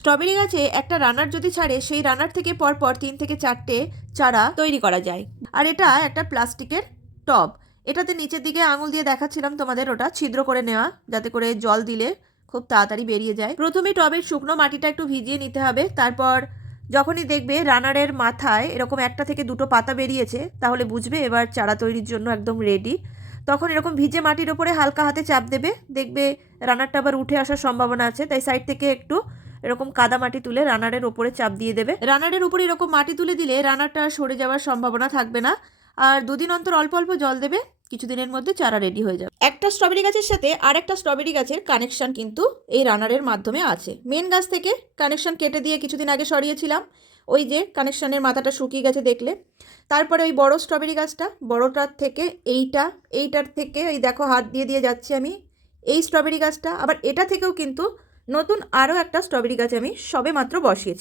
Strawberry গাছে একটা রানার যদি ছাড়ে, সেই রানার থেকে পরপর 3 থেকে 4টে চারা তৈরি করা যায়। আর এটা একটা প্লাস্টিকের টব। এটাতে নিচের দিকে আঙুল দিয়ে দেখাচ্ছিলাম তোমাদের, ওটা ছিদ্র করে নেওয়া, যাতে করে জল দিলে খুব তাড়াতাড়ি বেরিয়ে যায়। প্রথমে টবের শুকনো মাটিটা একটু ভিজিয়ে নিতে হবে। তারপর যখনই দেখবে রানারের মাথায় এরকম 1টা থেকে 2টো পাতা বেরিয়েছে, তাহলে বুঝবে এবার চারা তৈরির জন্য একদম রেডি। তখন এরকম ভিজে মাটির ওপরে হালকা হাতে চাপ দেবে, দেখবে রানারটা আবার উঠে আসার সম্ভাবনা আছে। তাই সাইড থেকে একটু এরকম কাদা মাটি তুলে রানারের ওপরে চাপ দিয়ে দেবে। রানারের উপরে এরকম মাটি তুলে দিলে রানারটা সরে যাওয়ার সম্ভাবনা থাকবে না। আর 2 দিন অন্তর অল্প অল্প জল দেবে, কিছুদিনের মধ্যে চারা রেডি হয়ে যাবে। একটা স্ট্রবেরি গাছের সাথে আর একটা স্ট্রবেরি গাছের কানেকশন কিন্তু এই রানারের মাধ্যমে আছে। মেন গাছ থেকে কানেকশন কেটে দিয়ে কিছুদিন আগে সরিয়েছিলাম, ওই যে কানেকশনের মাথাটা শুকিয়ে গেছে দেখলে। তারপরে ওই বড় স্ট্রবেরি গাছটা, বড়টার থেকে এইটার থেকে এই দেখো হাত দিয়ে দিয়ে যাচ্ছি আমি, এই স্ট্রবেরি গাছটা, আবার এটা থেকেও কিন্তু নতুন আরও একটা স্ট্রবেরি গাছ আমি সবে মাত্র বসিয়েছি।